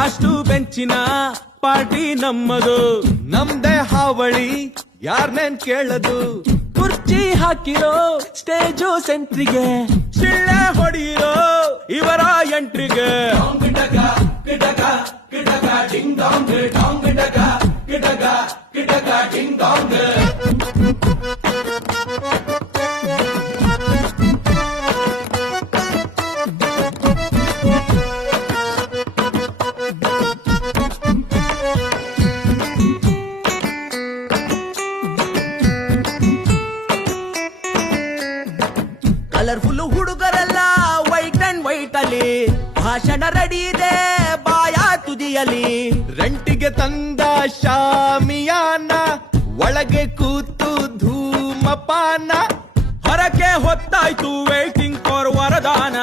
Last ಬೆಂಚಿನ party ನಮ್ಮದು, ನಮ್ದೇ ಹಾವಳಿ ಯಾರ್ನೇನ್ ಕೇಳದು. ಕುರ್ಚಿ ಹಾಕಿರೋ ಸ್ಟೇಜು ಸೆಂಟ್ರಿಗೆ, ಶಿಳ್ಳೆ ಹೊಡೆಯಿರೋ ಇವರ ಎಂಟ್ರಿಗೆ. ಕಲರ್ಫುಲ್ ಹುಡುಗರೆಲ್ಲ ವೈಟ್ ಅಂಡ್ ವೈಟ್ ಅಲ್ಲಿ, ಭಾಷಣ ರೆಡಿ ಇದೆ ಬಾಯ ತುದಿಯಲಿ. ರೆಂಟಿಗೆ ತಂದ ಶಾಮಿಯಾನ, ಒಳಗೆ ಕೂತು ಧೂಮಪಾನ, ಹೊರಗೆ ಹೊತ್ತಾಯ್ತು ವೇಟಿಂಗ್ ಫಾರ್ ವರದಾನ.